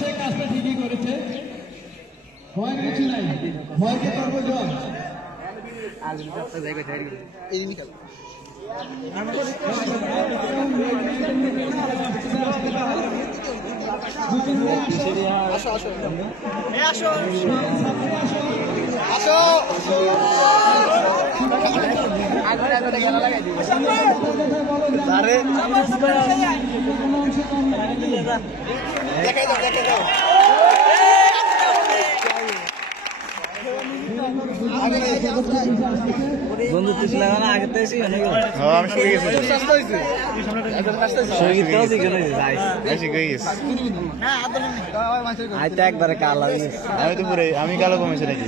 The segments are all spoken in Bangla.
সে কাজটা ঠিকই করেছে, ভয় কিছু নাই, ভয়কে করবো জল। বন্ধু তুই লাগানো আগে তো এসে আমি শুয়ে গেছি একবারে কালো আমি তো পুরো আমি কালো কমেছে নাকি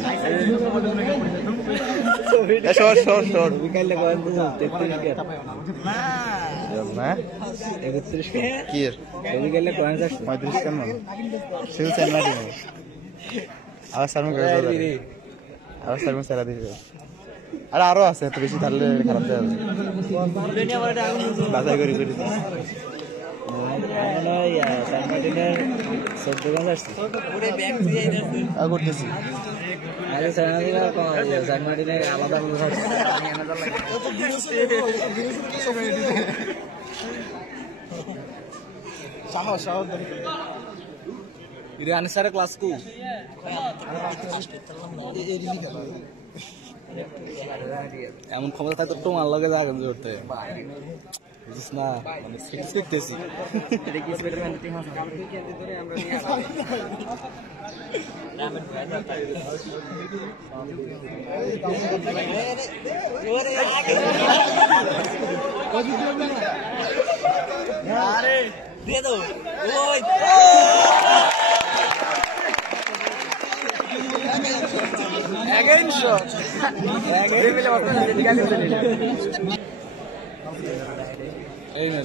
আর আরো আছে এত বেশি থাকলে খারাপ যাবে বাজার করি করতেছি আলাদা আনিসারের ক্লাস কু এমন ক্ষমতা থাকতো তোমার লগে যাবেন ধরতে বুঝিস না মানে শিখতেছি দিয়ে দাও Again shot. Hey man.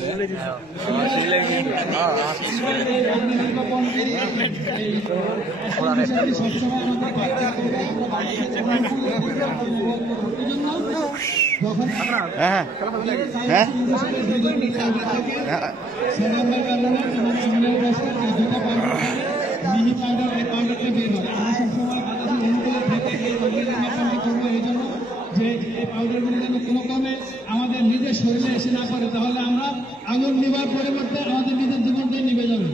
আমাদের নিজের শরীরে এসে না পারে, তাহলে আমরা আগুন নিবার পরিবর্তে আমাদের নিজের জীবনটাই নিভে যাবে।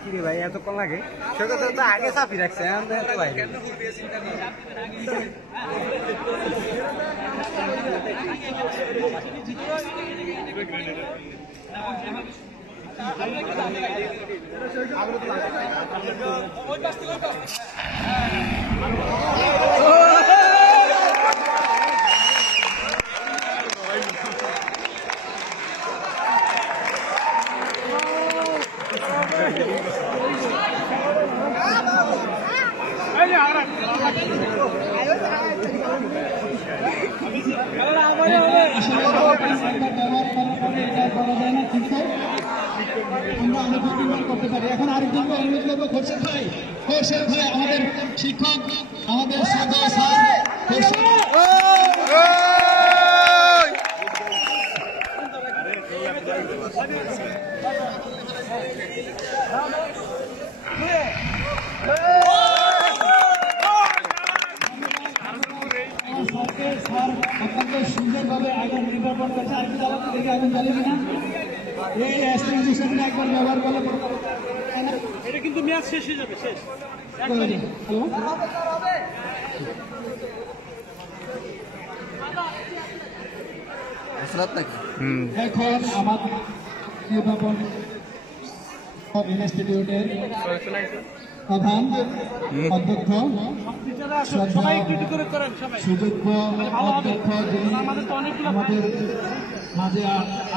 কিরে ভাই এত কম লাগে সেটা তো আগে চাপি রাখছে ভাই করতে পারি। এখন আরেকজন অনুরোধ করবো খোরশেদ ভাই, আমাদের শিক্ষক, আমাদের স্যার স্যারকে স্যার অত্যন্ত সুন্দরভাবে আগুন নির্বাপন করছে। আর কি জ্বালাতে দেখি আগুন জ্বালে কিনা। এই এক্সটেনশনটা একবার ব্যবহার করলে এটা কিন্তু ম্যাচ শেষ হয়ে যাবে, শেষ। হ্যালো এখন আমাদের নির্বাপন ইনস্টিটিউটের প্রধান অধ্যক্ষ সবাই একটু একটু করে করেন, সবাই। সুযোগ্য অধ্যক্ষ যিনি আমাদের তো অনেকগুলো আমাদের মাঝে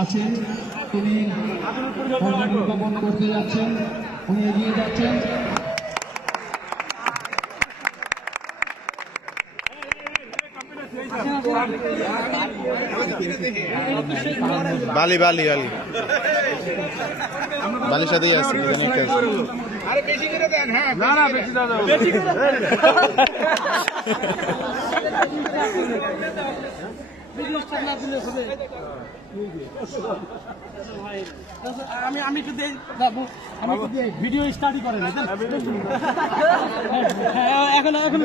আছেন, তিনি নির্বাপন করতে যাচ্ছেন, উনি এগিয়ে যাচ্ছেন। বালি বালি বালি বালির সাথেই আছে এখানে একটা আছে। না না, বেশি দাও দাও। আমি একটু দেই বাবু, আমি একটু দেই। ভিডিও স্টাডি করেন এখন এখন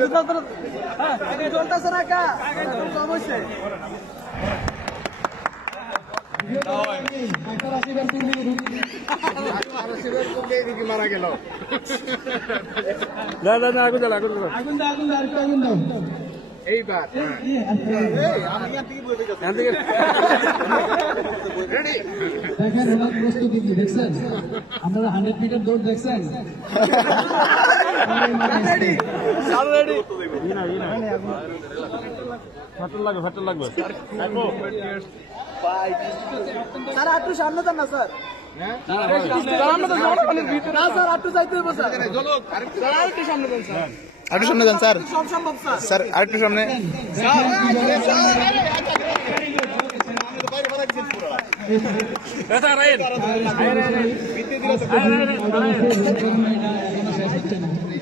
চলতেছে না কা অবশ্যই। না না না, আগুন জ্বালা, আগুন জ্বালা। আগুন দাও, আগুন দাও, আরেকটু আগুন দাও। এইবার দেখেন ওনার প্রস্তুতি কি দেখছেন? আপনারা 100 মিটার দৌড় দেখছেন? ফাটল লাগবে। স্যার একটু সামনে যান না স্যার। না স্যার একটু যাইতে হবে স্যার। স্যার একটু সামনে যান স্যার। আরেকটু সামনে যান স্যার, সব সম্ভব স্যার। স্যার আরেকটু সামনে।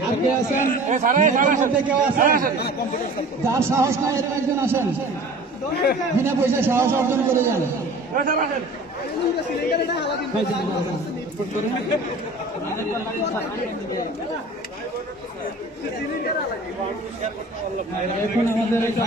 আর কে আছেন? মধ্যে কেউ আছেন? যার সাহস নাই এরকম একজন আসেন, বিনা পয়সায় সাহস অর্জন করে যান। এখন আমাদের একটা